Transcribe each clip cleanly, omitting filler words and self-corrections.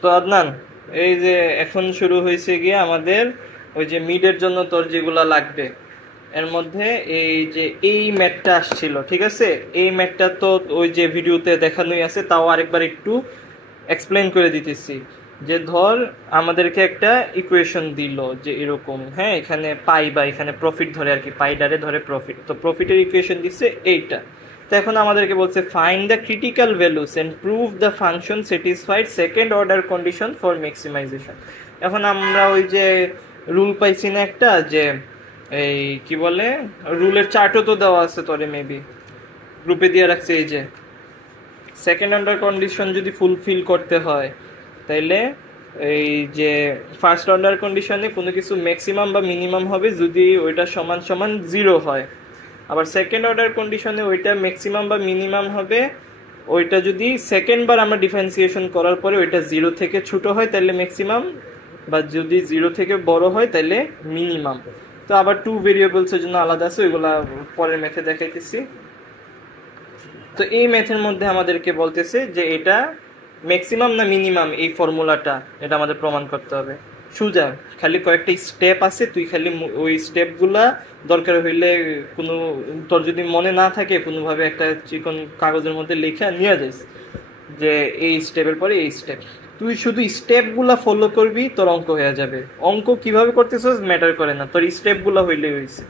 তো আদনান, এই যে এখন শুরু হয়েছে গিয়ে আমাদের ওই যে মিডের জন্য তোর যেগুলা লাগবে, এর মধ্যে এই যে এই ম্যাথটা আসছিল, ঠিক আছে? এই ম্যাথটা তো ওই যে ভিডিওতে দেখানোই আছে, তাও আরেকবার একটু এক্সপ্লেন করে দিতেছি। যে ধর আমাদেরকে একটা ইকুয়েশন দিল যে এরকম, হ্যাঁ, এখানে পাই বা এখানে প্রফিট ধরে আর কি, পাইডারে ধরে প্রফিট, তো প্রফিটের ইকুয়েশন দিচ্ছে এইটা। তো এখন আমাদেরকে বলছে find the critical values and prove the function satisfied second order condition for maximisation. এখন আমরা ওই যে রুল পাইছি না একটা, যে এই কি বলে, রুলের চার্টও তো দেওয়া আছে তোরে, মেবি গ্রুপে দিয়ে রাখছে। এই যে সেকেন্ড অর্ডার কন্ডিশন যদি ফুলফিল করতে হয়, তাইলে এই যে ফার্স্ট অর্ডার কন্ডিশনে কোনো কিছু ম্যাক্সিমাম বা মিনিমাম হবে যদি ওইটা সমান সমান জিরো হয়। আবার সেকেন্ড অর্ডার কন্ডিশনে ওইটা ম্যাক্সিমাম বা মিনিমাম হবে ওইটা যদি সেকেন্ড বার আমরা ডিফারেন্সিয়েশন করার পরে ওইটা জিরো থেকে ছোট হয় তাহলে ম্যাক্সিমাম, বা যদি জিরো থেকে বড় হয় তাহলে মিনিমাম। তো আবার টু ভেরিয়েবলসের জন্য আলাদা আছে, ওইগুলা পরের ম্যাথে দেখাইতেছি। তো এই ম্যাথের মধ্যে আমাদেরকে বলতেছে যে এটা ম্যাক্সিমাম না মিনিমাম, এই ফর্মুলাটা এটা আমাদের প্রমাণ করতে হবে। সুজা, খালি কয়েকটা স্টেপ আছে, তুই খালি ওই স্টেপগুলা দরকার হইলে কোনো, তোর যদি মনে না থাকে কোনোভাবে একটা চিকন কাগজের মধ্যে লিখে নিয়ে যাস যে এই স্টেপের পরে এই স্টেপ, তুই শুধু স্টেপগুলা ফলো করবি, তোর অঙ্ক হয়ে যাবে। অঙ্ক কিভাবে করতেছিস ম্যাটার করে না, তোর স্টেপগুলা হইলেই হয়েছে।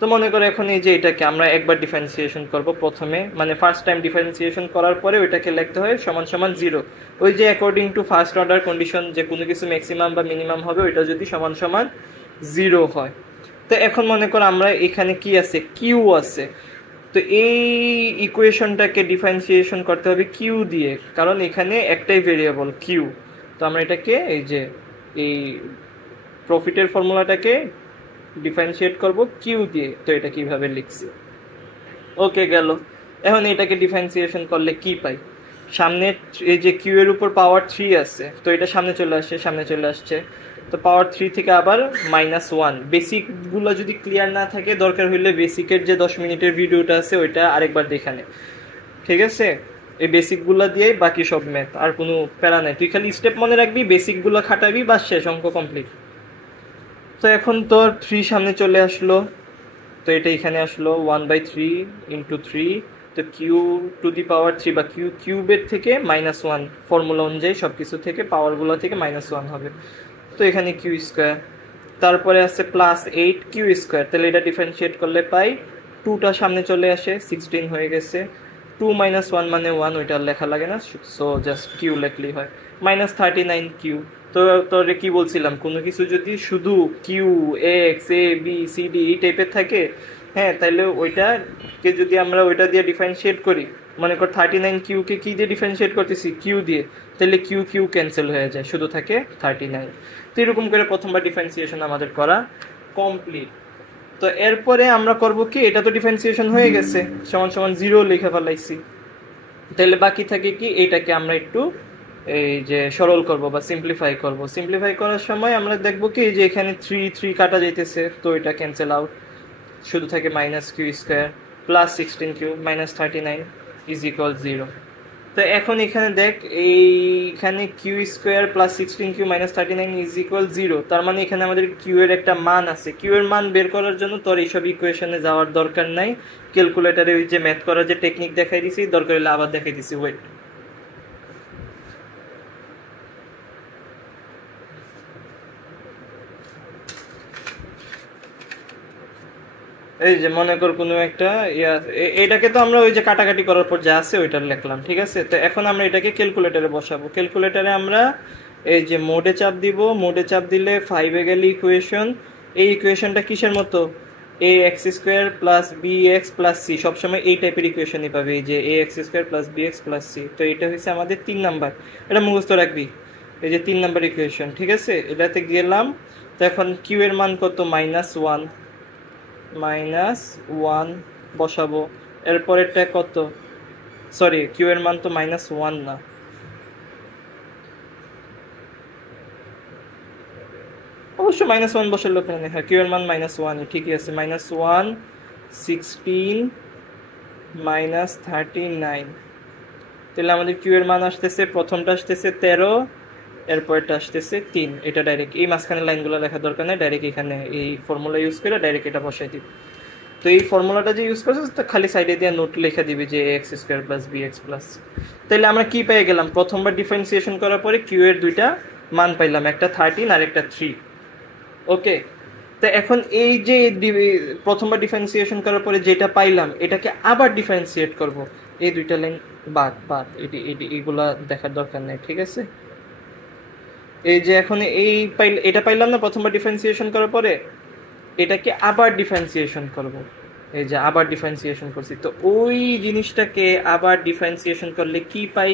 তো মনে করো এখন এই যে এটাকে আমরা একবার ডিফারেন্সিয়েশন করব প্রথমে, মানে ফার্স্ট টাইম ডিফারেন্সিয়েশন করার পরে ওইটাকে লিখতে হয় সমান সমান জিরো। ওই যে according to first order condition যে কোনো কিছু ম্যাক্সিমাম বা মিনিমাম হবে ওইটা যদি সমান সমান জিরো হয়। তো এখন মনে করো আমরা এখানে কি আছে, কিউ আছে। তো এই ইকুয়েশনটাকে ডিফারেন্সিয়েশন করতে হবে কিউ দিয়ে, কারণ এখানে একটাই ভেরিয়েবল কিউ। তো আমরা এটাকে এই যে এই প্রফিটের ফর্মুলাটাকে ডিফারেন্সিয়েট করব কিউ দিয়ে। তো এটা কিভাবে লিখছি, ওকে গেল। এখন এটাকে ডিফারেন্সিয়েশন করলে কি পাই, সামনে এই যে কিউ এর উপর পাওয়ার 3 আছে, তো এটা সামনে চলে আসছে, সামনে চলে আসছে। তো পাওয়ার 3 থেকে আবার -1। বেসিকগুলো যদি ক্লিয়ার না থাকে দরকার হইলে বেসিকের যে 10 মিনিটের ভিডিওটা আছে ওইটা আরেকবার দেখে নে, ঠিক আছে? এই বেসিকগুলো দিয়েই বাকি সব ম্যাথ, আর কোনো প্যারা নাই। তুই খালি স্টেপ মনে রাখবি, বেসিকগুলো খাটাবি, বাস শেষ, অঙ্ক কমপ্লিট। তো এখন তোর 3 সামনে চলে আসলো, তো এটা এখানে আসলো 1/3 ইন্টু 3। তো কিউ টু দি পাওয়ার 3 বা কিউ কিউবের থেকে -1, ফর্মুলা অনুযায়ী সব কিছু থেকে পাওয়ারগুলো থেকে -1 হবে। তো এখানে কিউ স্কোয়ার, তারপরে আছে +8 কিউ স্কোয়ার। তাহলে এটা ডিফারেন্সিয়েট করলে পাই 2টা সামনে চলে আসে, 16 হয়ে গেছে। 2 - 1 মানে 1, ওইটা লেখা লাগে না, সো জাস্ট কিউ লেখলেই হয়। -39 কিউ। তো তোরে কি বলছিলাম, কোনো কিছু যদি শুধু কিউ, এক্স, এ, বি, সি, ডি এই টাইপের থাকে, হ্যাঁ, তাহলে ওইটাকে যদি আমরা ওইটা দিয়ে ডিফারেন্সিয়েট করি, মনে কর 39 কিউকে কি দিয়ে ডিফারেন্সিয়েট করতেছি, কিউ দিয়ে, তাহলে কিউ কিউ ক্যান্সেল হয়ে যায়, শুধু থাকে 39। তো এরকম করে প্রথমবার ডিফারেন্সিয়েশন আমাদের করা কমপ্লিট। তো এরপরে আমরা করব কি, এটা তো ডিফারেন্সিয়েশন হয়ে গেছে, সমান সমান 0 লিখে ফেলাইছি। তাহলে বাকি থাকে কি, এইটাকে আমরা একটু এই যে সরল করব বা সিম্পলিফাই করব। সিম্পলিফাই করার সময় আমরা দেখব কি যে এখানে 3 কাটা যাইতেছে, তো এটা ক্যান্সেল আউট, শুধু থাকে -Q square +16 Q -39 is equal 0। তো এখন এখানে দেখ, এইখানে Q square +16 Q -39 is equal 0, তার মানে এখানে আমাদের কিউ এর একটা মান আছে। কিউ এর মান বের করার জন্য তোর এইসব ইকুয়েশনে যাওয়ার দরকার নাই, ক্যালকুলেটারে ওই যে ম্যাথ করার যে টেকনিক দেখাই দিছি, দরকার হলে আবার দেখাই দিছি, ওয়েট। এই যে মনে কর কোনো একটা এটাকে তো আমরা ওই যে কাটাকাটি করার পর যা আছে ওইটা লিখলাম, ঠিক আছে? তো এখন আমরা এটাকে ক্যালকুলেটরে বসাবো। ক্যালকুলেটরে আমরা এই যে মোডে চাপ দিব, মোডে চাপ দিলে 5 এ গেলে ইকুয়েশন। এই ইকুয়েশনটা কিসের মতো, a x square plus B x plus c, সবসময় এই টাইপের ইকুয়েশনই পাবে, এই যে a x square plus B x plus c. তো এটা হচ্ছে আমাদের 3 নাম্বার, এটা মুখস্থ রাখবি, এই যে 3 নাম্বার ইকুয়েশন, ঠিক আছে? এটাতে গেলাম। তো এখন কিউ এর মান কত, -1 বসাবো। এরপরেরটা কত, সরি কিউ এর মান তো -1 না, অবশ্য -1 বসালে ওখানে, হ্যাঁ কিউ এর মান -1, ঠিকই আছে। -1, 16, -39। তাহলে আমাদের কিউ এর মান আসতেছে, প্রথমটা আসতেছে 13, এরপরটা আসতেছে 3, এটা ডাইরেক্ট এই মাঝখানে লাইনগুলো লেখা দরকার নেই, ডাইরেক্ট এখানে এই ফর্মুলা ইউজ করে ডাইরেক্ট এটা বসাই দিবি। তো এই ফর্মুলাটা যে ইউজ করছিস তো খালি সাইডে দিয়ে নোট লিখে দিবি যে X square plus B x plus. তাহলে আমরা কি পেয়ে গেলাম, প্রথমবার ডিফারেন্সিয়েশন করার পরে কিউ এর দুইটা মান পাইলাম, একটা 13 আর একটা 3। ওকে, তো এখন এই যে প্রথমবার ডিফারেন্সিয়েশন করার পরে যেটা পাইলাম এটাকে আবার ডিফারেন্সিয়েট করব, এই দুইটা লাইন বাদ বাদ, এইগুলা দেখার দরকার নেই, ঠিক আছে। এই যে এখন এটা পাইলাম না প্রথমবার ডিফারেন্সিয়েশন করার পরে, এটাকে আবার ডিফারেন্সিয়েশন করব, এই যে আবার ডিফারেন্সিয়েশন করছি, তো ওই জিনিসটাকে আবার ডিফারেন্সিয়েশন করলে কি পাই,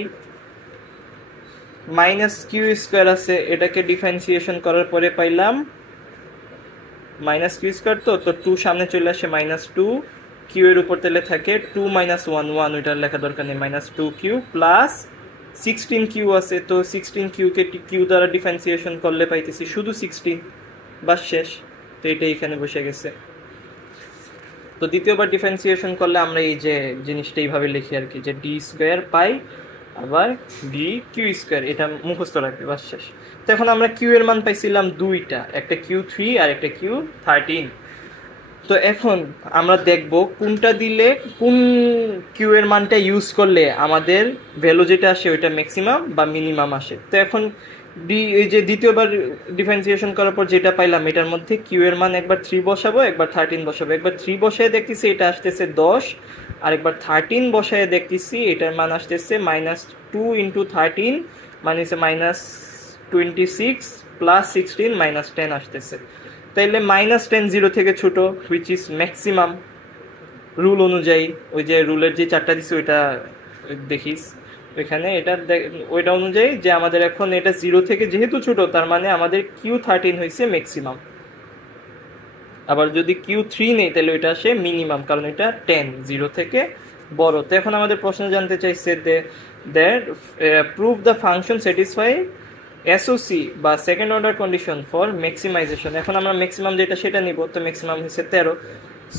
মাইনাস কিউ স্কোয়ার আছে, এটাকে ডিফারেন্সিয়েশন করার পরে পাইলাম মাইনাস কিউ স্কোয়ার, তো 2 সামনে চলে আসে -2, কিউ এর উপর তেলে থাকে 2 - 1 1, ওইটার লেখা দরকার নেই, -2 কিউ প্লাস 16 কিউ আছে, তো 16 কিউকে কিউ দ্বারা ডিফারেন্সিয়েশন করলে পাইতেছি শুধু 16, বাস শেষ। তো এটা এখানে বসে গেছে। তো দ্বিতীয়বার ডিফারেন্সিয়েশন করলে আমরা এই যে জিনিসটা এইভাবে লিখি আর কি, যে ডি স্কোয়ার পাই আবার ডি কিউ স্কোয়ার, এটা মুখস্থ রাখবে, বাস শেষ। তো এখন আমরা কিউ এর মান পাইছিলাম দুইটা, একটা Q3 আর একটা Q13। তো এখন আমরা দেখব কোনটা দিলে কোন কিউ এর মানটা ইউজ করলে আমাদের ভ্যালু যেটা আসে ওইটা ম্যাক্সিমাম বা মিনিমাম আসে। তো এখন এই যে দ্বিতীয়বার ডিফারেন্সিয়েশন করার পর যেটা পাইলাম এটার মধ্যে কিউ এর মান একবার 3 বসাবো, একবার 13 বসাবো। একবার 3 বসায় দেখতেছি এটা আসতেছে 10, আর একবার 13 বসায় দেখতেছি এটার মান আসতেছে -2 × 13 মানে -26 প্লাস 16 -10 আসতেছে। তাইলে -10 0 থেকে ছোট, হুইচ ইজ ম্যাক্সিমাম রুল অনুযায়ী, ওই যে রুলের যে চারটা দিচ্ছে ওইটা দেখিস ওইখানে, এটা ওইটা অনুযায়ী যে আমাদের এখন এটা 0 থেকে যেহেতু ছোট তার মানে আমাদের Q13 হয়েছে ম্যাক্সিমাম। আবার যদি Q3 নেই তাহলে ওইটা আসে মিনিমাম, কারণ এটা 10 0 থেকে বড়। তো এখন আমাদের প্রশ্ন জানতে চাইছে that prove the function satisfy SOC বা second order condition for maximisation. এখন আমরা ম্যাক্সিমাম যেটা সেটা নিব, তো ম্যাক্সিমাম হচ্ছে 13।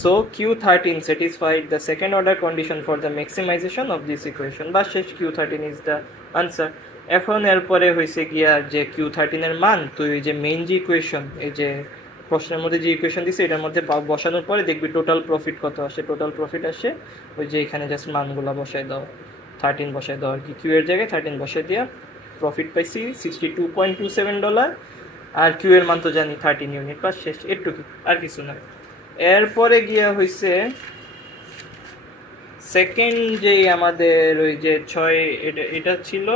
So Q13 satisfied the second order condition for the maximization of this equation, বা শেষ Q13 is the answer। এখন এরপরে হয়েছে গিয়া যে Q13 এর মান, তো এই যে মেইন যে ইকুয়েশন, এই যে প্রশ্নের মধ্যে যে ইকুয়েশন দিছে এটার মধ্যে বসানোর পরে দেখবি টোটাল প্রফিট কত আসে। টোটাল প্রফিট আসে ওই যে এখানে জাস্ট মানগুলা বসায় দাও, 13 বসায় দাও আর কি, কিউ এর জায়গায় 13 বসায় দিয়া প্রফিট পাইছি $62.27, আর কিউ এর মান তো জানি 13 ইউনিট, বা শেষ, এটুকু আর কিছু না। এরপরে গিয়া হইছে সেকেন্ড যে আমাদের ওই যে 6, এটা ছিল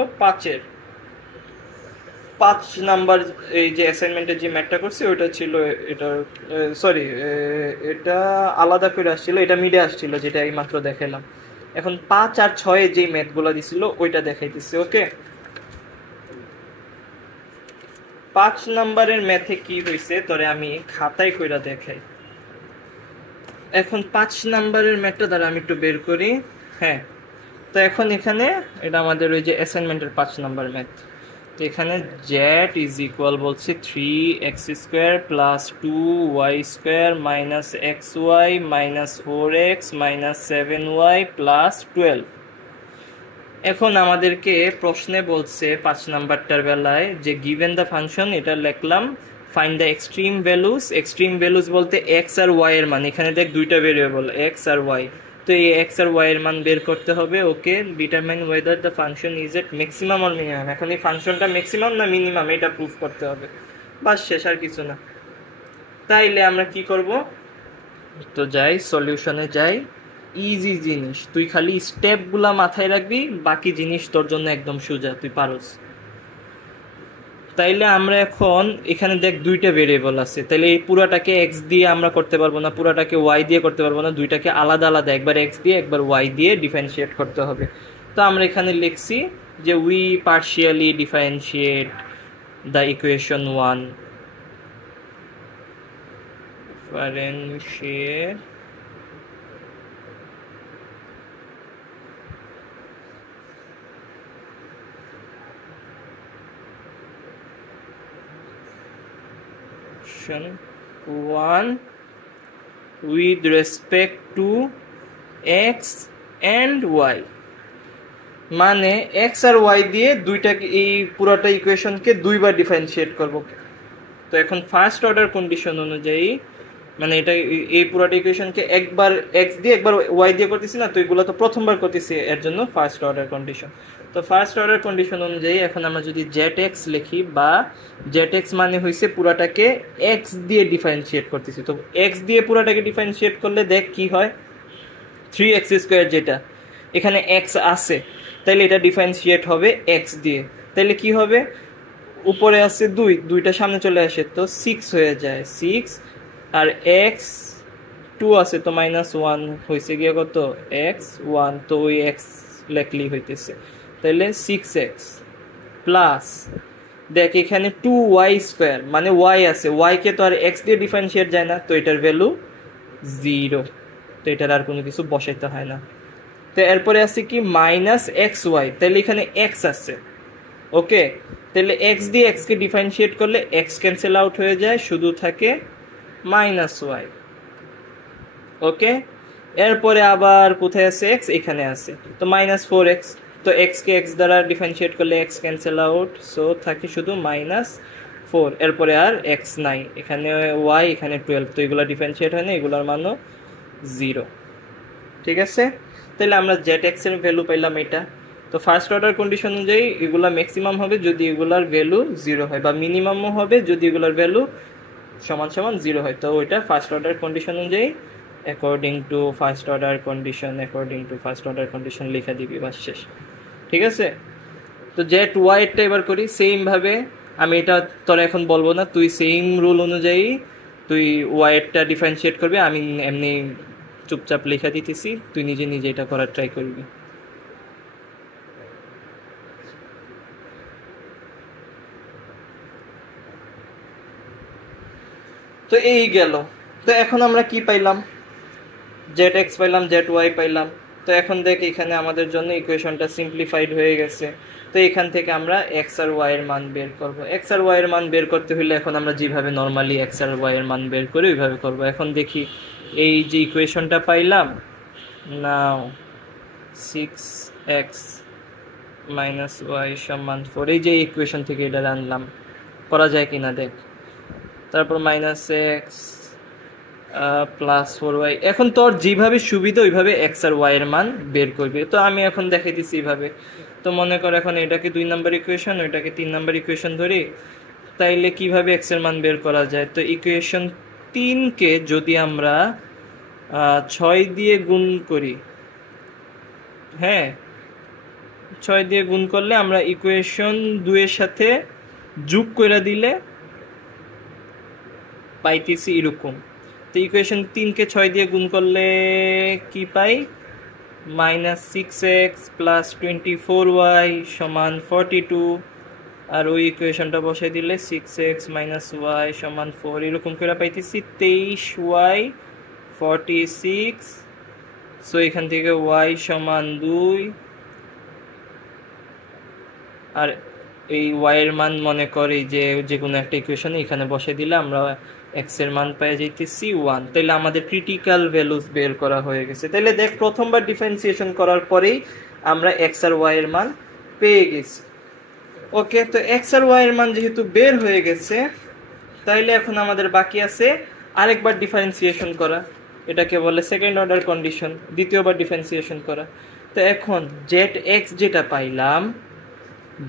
5 নাম্বার এই যে অ্যাসাইনমেন্টের যে ম্যাথটা করছি ওইটা ছিল, এটা সরি এটা আলাদা করে আসছিল, এটা মিডে আসছিল যেটা এই মাত্র দেখাইলাম। এখন 5 আর 6 যে ম্যাথগুলো দিছিল ওইটা দেখাইতেছি। ওকে, 5 নাম্বারের ম্যাথে কি হয়েছে তোরে আমি খাতায় কইরা দেখাই। এখন 5 নাম্বারের ম্যাথটা দ্বারা আমি একটু বের করি। হ্যাঁ, তো এখন এখানে এটা আমাদের ওই যে অ্যাসাইনমেন্টের 5 নাম্বার ম্যাথ। তো এখানে z ইজ ইকুয়াল বলছে 3x² + 2y² - xy - 4x - 7y + 12। এখন আমাদেরকে প্রশ্নে বলছে 5 নাম্বারটার বেলায় যে গিভেন দ্য ফাংশন, এটা লিখলাম find the extreme values. Extreme values বলতে x আর y এর মান, এখানে দেখ দুইটা ভেরিয়েবল x আর y, তো এই x আর y এর মান বের করতে হবে। Okay, determine whether the function is at maximum or minimum. এখন এই ফাংশনটা ম্যাক্সিমাম না মিনিমাম এটা প্রুফ করতে হবে, বাস শেষ, আর কিছু না। তাইলে আমরা কি করব, তো যাই সলিউশনে যাই। ইজি জিনিস, তুই খালি স্টেপগুলা মাথায় রাখবি, বাকি জিনিস তোর জন্য একদম সোজা, তুই পারস। তাইলে আমরা এখন এখানে দেখ দুইটা ভেরিয়েবল আছে, তাহলে এই পুরাটাকে এক্স দিয়ে আমরা করতে পারবো না, পুরাটাকে ওয়াই দিয়ে করতে পারবো না, দুইটাকে আলাদা আলাদা একবার এক্স দিয়ে একবার ওয়াই দিয়ে ডিফারেন্সিয়েট করতে হবে। তো আমরা এখানে লিখছি যে we partially differentiate the equation 1, differentiate one with respect to x and y. মানে এক্স আর ওয়াই দিয়ে দুইটাকে এই পুরোটা ইকুয়েশনকে দুইবার ডিফারেন্সিয়েট করব। তো এখন ফার্স্ট অর্ডার কন্ডিশন অনুযায়ী মানে এটা এই পুরোটা ইকুয়েশনকে একবার এক্স দিয়ে একবার ওয়াই দিয়ে করতেছি না, তো এগুলো তো প্রথমবার করতেছি, এর জন্য ফার্স্ট অর্ডার কন্ডিশন। তো ফার্স্ট অর্ডার কন্ডিশন অনুযায়ী এখন আমরা যদি জেড এক্স লিখি, বা জেড এক্স মানে হয়েছে পুরাটাকে এক্স দিয়ে ডিফারেন্সিয়েট করতেছি। তো এক্স দিয়ে পুরাটাকে ডিফারেন্সিয়েট করলে দেখ কি হয়, 3x², যেটা এখানে এক্স আছে তাইলে এটা ডিফারেন্সিয়েট হবে এক্স দিয়ে, তাইলে কি হবে, উপরে আছে দুইটা সামনে চলে আসে তো 6 হয়ে যায় 6, আর এক্স 2 আছে তো -1 হয়েছে গিয়ে কত x1, তো ওই এক্স লেখলি হইতেছে, তাইলে 6x প্লাস দেখ এখানে 2y² মানে y আছে, y কে তো আর x দিয়ে ডিফারেন্সিয়েট যায় না, তো এটার ভ্যালু 0, তো এটার আর কোনো কিছু বসাইতে হয় না। তো এরপরে আছে কি -xy, তাহলে এখানে x আছে, ওকে, তাহলে x দিয়ে x কে ডিফারেন্সিয়েট করলে x ক্যান্সেল আউট হয়ে যায়, শুধু থাকে -y, ওকে। এরপরে আবার কোথায় আছে x, এখানে আছে, তো -4x, তো x কে x দ্বারা ডিফারেন্সিয়েট করলে x ক্যান্সেল আউট, সো থাকে শুধু -4, এরপরে আর x নাই, এখানে y এখানে 12, তো এগুলো ডিফারেন্সিয়েট হয় না, এগুলোর মানও 0, ঠিক আছে। তাহলে আমরা জেড এক্স এর ভ্যালু পাইলাম এটা। তো ফার্স্ট অর্ডার কন্ডিশন অনুযায়ী এগুলা ম্যাক্সিমাম হবে যদি এগুলার ভ্যালু 0 হয়, বা মিনিমামও হবে যদি এগুলার ভ্যালু সমান 0 হয়, তো ওইটা ফার্স্ট অর্ডার কন্ডিশন অনুযায়ী according to first order condition লিখে দিবি, বাস শেষ, ঠিক আছে। তো জেড ওয়াইটা এবার করি সেম ভাবে, আমি এটা তোরা এখন বলবো না, তুই সেম রুল অনুযায়ী তুই ওয়াইটা ডিফারেন্সিয়েট করবি, আমি এমনি চুপচাপ লেখা দিতেছি, তুই নিজে নিজে এটা করার ট্রাই করবি। তো এই গেল। তো এখন আমরা কি পাইলাম, জেড এক্স পাইলাম, জেড ওয়াই পাইলাম। তো এখন দেখ এখানে আমাদের জন্য ইকুয়েশনটা সিম্পলিফাইড হয়ে গেছে। তো এখান থেকে আমরা এক্স আর ওয়াই এর মান বের করব। এক্স আর ওয়াই এর মান বের করতে হলে এখন আমরা যেভাবে নর্মালি এক্স আর ওয়াই এর মান বের করি ওইভাবে করব। এখন দেখি এই যে ইকুয়েশনটা পাইলাম, নাও 6x - y = 4, এই যে ইকুয়েশন থেকে এটা আনলাম, করা যায় কিনা দেখ। তারপর -x +4y, এখন তোর যেভাবে সুবিধা ওইভাবে এক্স আর ওয়াই এর মান বের করবি। তো আমি এখন দেখাই দিচ্ছি এইভাবে। তো মনে কর এখন এটাকে 2 নম্বর ইকুয়েশন, ওইটাকে 3 নম্বর ইকুয়েশন ধরি, তাইলে কিভাবে এক্স এর মান বের করা যায়। তো ইকুয়েশন 3 কে যদি আমরা 6 দিয়ে গুণ করি, হ্যাঁ 6 দিয়ে গুণ করলে আমরা ইকুয়েশন 2 এর সাথে যোগ করে দিলে পাইতেছি এরকম। তো ইকুয়েশন 3 কে 6 দিয়ে গুণ করলে কি পাই, -6x + 24y = 42, আর ওই ইকুয়েশনটা বসাই দিলে 6x - y = 4, এরকম করে পাইতেছি 23y 46। সো এখান থেকে y = 2, আর এই y এর মান মনে করি যে কোনো একটা ইকুয়েশনে এখানে বসাই দিলে আমরা x এর মান পেয়ে যাইতেছি 1। তাহলে আমাদের ক্রিটিক্যাল ভ্যালুস বের করা হয়ে গেছে। তাহলে দেখ প্রথমবার ডিফারেন্সিয়েশন করার পরেই আমরা x আর y এর মান পেয়ে গেছি। ওকে, তো x আর y এর মান যেহেতু বের হয়ে গেছে, তাইলে এখন আমাদের বাকি আছে আরেকবার ডিফারেন্সিয়েশন করা, এটাকে বলে সেকেন্ড অর্ডার কন্ডিশন, দ্বিতীয়বার ডিফারেন্সিয়েশন করা। তো এখন জেড এক্স যেটা পাইলাম,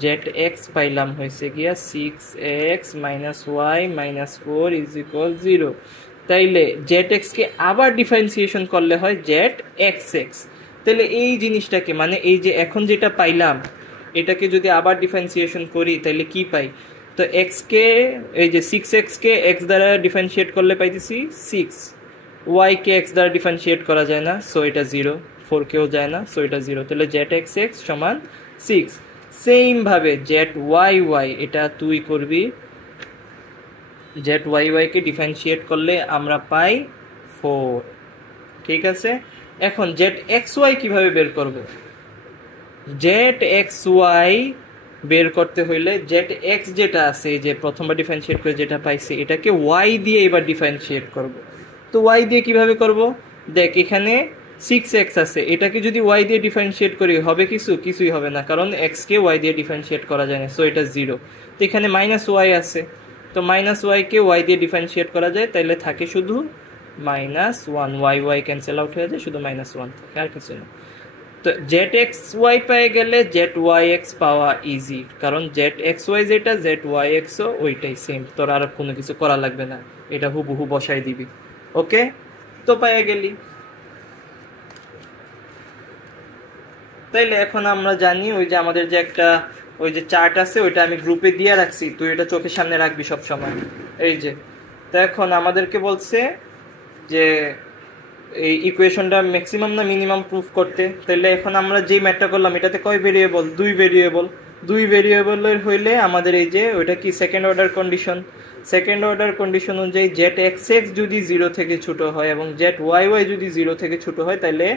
জেড এক্স পাইলাম হয়েছে গিয়া 6x - y - 4 = 0। তাইলে জেড এক্স কে আবার ডিফারেন্সিয়েশন করলে হয় জেড এক্স এক্স। তাহলে এই জিনিসটাকে মানে এই যে এখন যেটা পাইলাম এটাকে যদি আবার ডিফারেন্সিয়েশন করি তাহলে কি পাই, তো এক্স কে এই যে 6x কে x দ্বারা ডিফারেন্সিয়েট করলে পাইতেছি 6, y কে x দ্বারা ডিফারেন্সিয়েট করা যায় না, সো এটা 0, 4 কেও যায় না, সো এটা 0। তাহলে জেড এক্স এক্স = 6। সেম ভাবে জেড ওয়াই ওয়াই এটা তুই করবি, জেড ওয়াই ওয়াই কে ডিফারেন্সিয়েট করলে আমরা পাই 4, ঠিক আছে। এখন জেড এক্স ওয়াই কিভাবে বের করব, জেড এক্স ওয়াই বের করতে হইলে জেড এক্স যেটা আছে যে প্রথমবার ডিফারেন্সিয়েট করে যেটা পাইছি এটাকে ওয়াই দিয়ে এবার ডিফারেন্সিয়েট করব। তো ওয়াই দিয়ে কিভাবে করব, দেখ এখানে 6x আছে, এটাকে যদি y দিয়ে ডিফারেন্সিয়েট করি হবে কিছুই হবে না, কারণ x কে y দিয়ে ডিফারেন্সিয়েট করা যায় না, সো এটা 0। তো এখানে -y আছে, তো -y কে y দিয়ে ডিফারেন্সিয়েট করা যায়, তাইলে থাকে শুধু -1, y ক্যান্সেল আউট হয়ে যায়, শুধু -1 থাকে, আর কিছু না। তো zxy পেয়ে গেলে zyx পাওয়া ইজি, কারণ zxy যেটা zyx ও ওইটাই সেম, তোর আর কোনো কিছু করা লাগবে না, এটা হুবহু বসাই দিবি। ওকে, তো পেয়ে গেলি। তাইলে এখন আমরা জানি ওই যে আমাদের যে একটা ওই যে চার্ট আছে ওইটা আমি গ্রুপে দিয়ে রাখছি, তুই এটা চোখের সামনে রাখবি সব সময়। এই যে, তো এখন আমাদেরকে বলছে যে এই ইকুয়েশনটা ম্যাক্সিমাম না মিনিমাম প্রুফ করতে। তাহলে এখন আমরা যেই ম্যাথটা করলাম এটাতে কয় ভেরিয়েবল? দুই ভেরিয়েবলের হইলে আমাদের এই যে ওইটা কি second order condition. Second order condition অনুযায়ী জেড এক্স এক্স যদি 0 থেকে ছোট হয় এবং জেড ওয়াই ওয়াই যদি 0 থেকে ছোট হয় তাহলে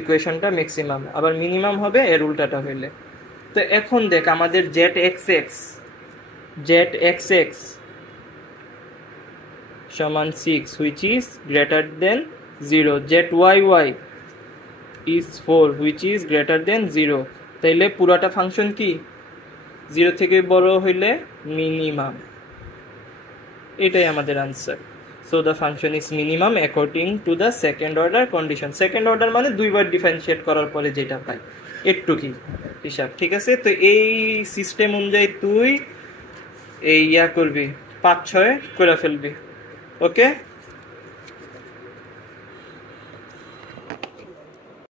ইকুয়েশনটা ম্যাক্সিমাম, আবার মিনিমাম হবে এর উল্টাটা হইলে। তো এখন দেখ আমাদের জেড এক্স এক্স সমান 6 which is greater than 0, zy is 4 which is greater than 0। তাইলে পুরাটা ফাংশন কি 0 থেকে বড় হইলে মিনিমাম, এটাই আমাদের answer. So the function is minimum according to the second order condition. Second order মানে দুইবার ডিফারেন্সিয়েট করার পরে যেটা পাই এটুকুই হিসাব, ঠিক আছে। তো এই সিস্টেম অনুযায়ী তুই এই করবি, 5-6 করে ফেলবি। ওকে।